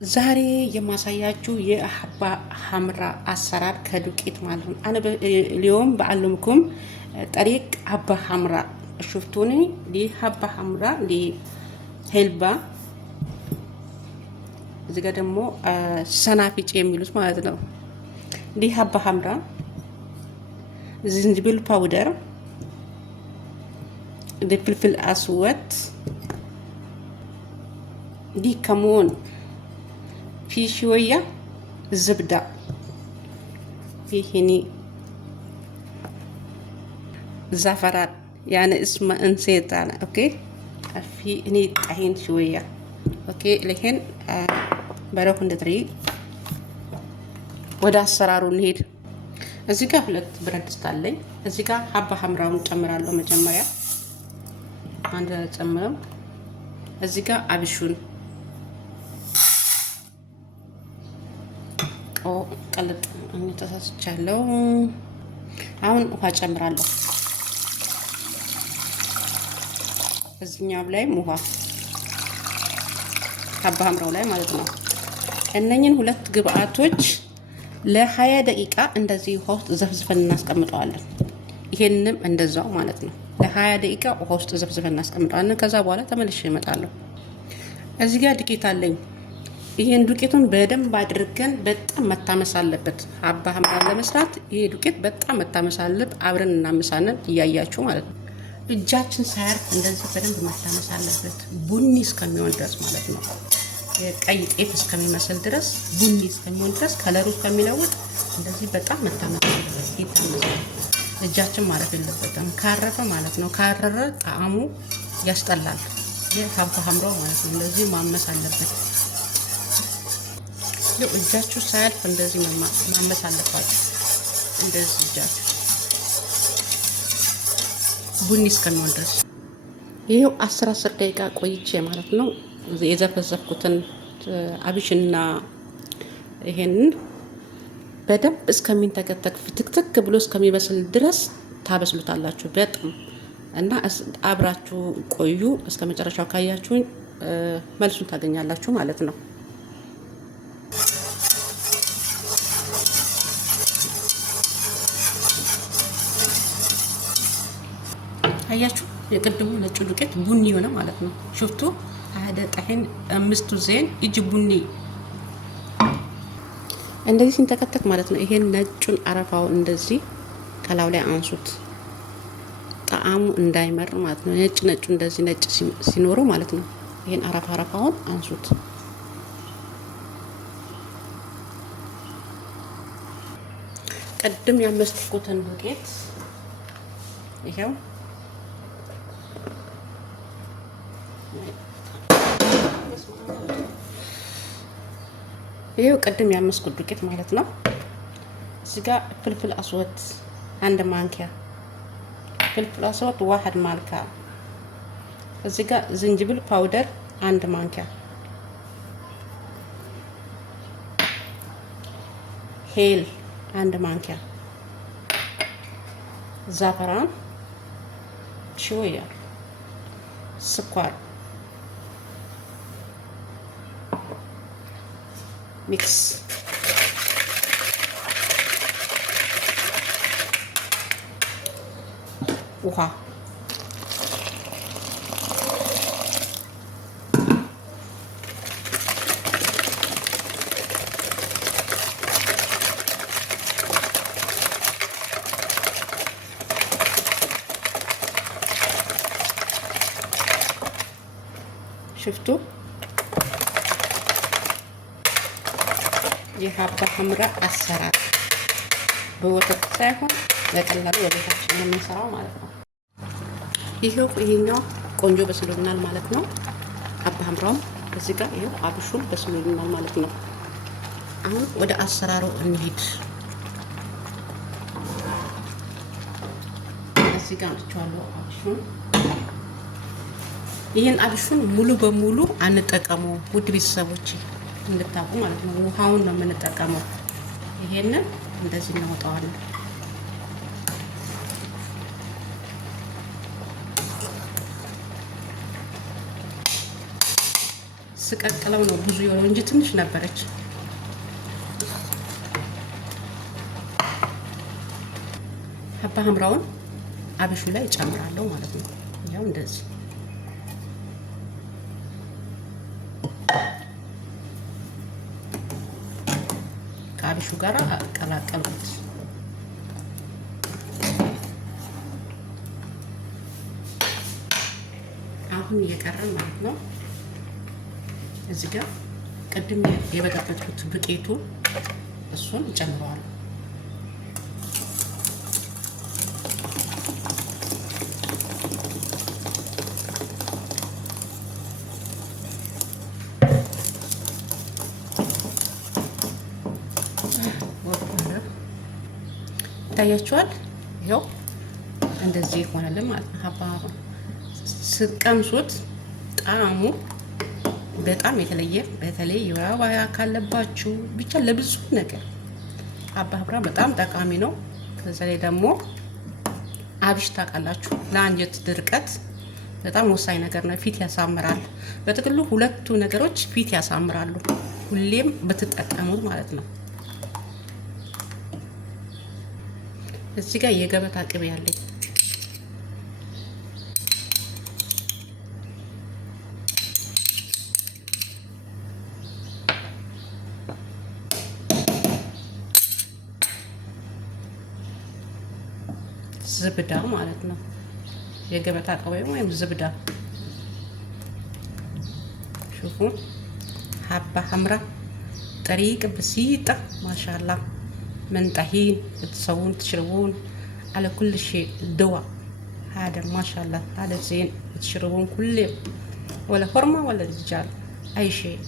ዛሬ የማሳያችሁ የሀባ ሐምራ አሰራር ከዱቄት ማለት ነው። انا اليوم بعلمكم طريق حبة حمراء. شفتوني دي حبة حمراء دي هلبا እዚህ ጋር ደግሞ ሰናፍጭ የሚሉት ማለት ነው። ዲ ሀባ ሐምራ ዝንጅብል ፓውደር ዲ ፍልፍል አስወት دي كمون في شوية زبدة في هني زعفران يعني اسمه نسيت أنا أوكي في هني طحين شوية أوكي لكن بروح ندري ወደ አሰራሩ እንሄድ። እዚህ ጋር ሁለት ብረት ድስት አለኝ። እዚህ ጋር ሀባ ሐምራውን ጨምራለሁ። መጀመሪያ አንድ ጨምረም እዚህ ጋር አብሹን ቀልጥ ተሳስቻለሁ። አሁን ውሃ ጨምራለሁ። እዚህኛው ላይ ውሃ ሀባ ሐምራው ላይ ማለት ነው። እነኚህን ሁለት ግብአቶች ለ20 ደቂቃ እንደዚህ ውሃ ውስጥ ዘፍዝፈን እናስቀምጠዋለን። ይሄንንም እንደዛው ማለት ነው። ለ20 ደቂቃ ውሃ ውስጥ ዘፍዝፈን እናስቀምጠዋለን። ከዛ በኋላ ተመልሼ እመጣለሁ። እዚህ ጋር ዱቄት አለኝ። ይሄን ዱቄቱን በደንብ አድርገን በጣም መታመስ አለበት። ሀባ ሐምራ ለመስራት ይሄ ዱቄት በጣም መታመስ አለበት። አብረን እናመሳለን እያያችሁ ማለት ነው። እጃችን ሳያርፍ እንደዚህ በደንብ መታመስ አለበት፣ ቡኒ እስከሚሆን ድረስ ማለት ነው። የቀይ ጤፍ እስከሚመስል ድረስ ቡኒ እስከሚሆን ድረስ ከለሩ እስከሚለውጥ እንደዚህ በጣም መታመስ አለበት። ይታመሳል። እጃችን ማረፍ የለበትም። ካረፈ ማለት ነው፣ ካረረ ጣዕሙ ያስጠላል። የሀባ ሐምራው ማለት ነው። እንደዚህ ማመስ አለበት። እጃችሁ ሳያልፍ እንደዚህ ማመስ አለባችሁ። እንደዚህ እጃችሁ ቡኒ እስከሚሆን ድረስ ይሄው 10 ደቂቃ ቆይቼ ማለት ነው የዘፈዘፍኩትን አብሽና ይሄንን በደንብ እስከሚንተከተክ ፍትክትክ ብሎ እስከሚበስል ድረስ ታበስሉታላችሁ በጣም እና አብራችሁ ቆዩ። እስከ መጨረሻው ካያችሁኝ መልሱን ታገኛላችሁ ማለት ነው። አያችሁ የቅድሙ ነጭ ዱቄት ቡኒ ሆነ ማለት ነው። ሽፍቱ አደ ጠሂን አምስቱ ዜን እጅ ቡኒ እንደዚህ ሲንተከተክ ማለት ነው። ይሄን ነጩን አረፋው እንደዚህ ከላው ላይ አንሱት፣ ጣዕሙ እንዳይመር ማለት ነው። ነጩ እንደዚህ ነጭ ሲኖረው ማለት ነው። ይሄን አረፋውን አንሱት። ቅድም ያመስኩትን ዱቄት ይሄው ይሄው ቅድም ያመስኩት ዱቄት ማለት ነው። እዚህ ጋር ፍልፍል አስወት አንድ ማንኪያ፣ ፍልፍል አስወት ዋህድ ማልካ። እዚህ ጋር ዝንጅብል ፓውደር አንድ ማንኪያ፣ ሄል አንድ ማንኪያ፣ ዛፈራን ሽወያ፣ ስኳር ሚክስ ውሃ ሽፍቱ የሀባ ሐምራ አሰራር በወተት ሳይሆን በቀላሉ በቤታችን የምንሰራው ማለት ነው። ይሄኛው ቆንጆ በስሎልናል ማለት ነው። ሀባ ሐምራውም እዚህ ጋር ይሄው አብሹም በስሎልናል ማለት ነው። አሁን ወደ አሰራሩ እንሂድ። እዚህ ጋር አምጥቼዋለሁ አብሹን። ይሄን አብሹን ሙሉ በሙሉ አንጠቀመው ውድ ቤተሰቦች እንድታቁ ማለት ነው። ውሃውን ነው የምንጠቀመው። ይሄንን እንደዚህ እናወጣዋለን። ስቀቅለው ነው ብዙ የሆነው እንጂ ትንሽ ነበረች። ሀባ ሐምራውን አብሹ ላይ እጨምራለሁ ማለት ነው። ያው እንደዚህ ከአብሹ ጋር አቀላቀልኩት። አሁን እየቀረን ማለት ነው። እዚህ ጋር ቅድም የበጠበጥኩት ዱቄቱ እሱን እጨምረዋለሁ። ይታያችኋል። ይኸው እንደዚህ ይሆናል ማለት ነው። ሀባ ስቀምሱት ጣዕሙ በጣም የተለየ፣ በተለይ የወር አበባ ካለባችሁ ብቻ ለብዙ ነገር ሀባ ሐምራ በጣም ጠቃሚ ነው። ከዛ ላይ ደግሞ አብሽ ታውቃላችሁ፣ ለአንጀት ድርቀት በጣም ወሳኝ ነገር ነው። ፊት ያሳምራል። በጥቅሉ ሁለቱ ነገሮች ፊት ያሳምራሉ። ሁሌም ብትጠቀሙት ማለት ነው። እዚህ ጋር የገበታ ቅቤ ያለኝ ዝብዳ ማለት ነው። የገበታ ቅቤ ወይም ዝብዳ ሹፉ ሀባ ሐምራ طريق بسيطة ما شاء الله من طحين تسوون تشربون على كل شيء دواء. هذا ما شاء الله هذا زين تشربون كل يوم ولا حرمة ولا رجال أي شيء.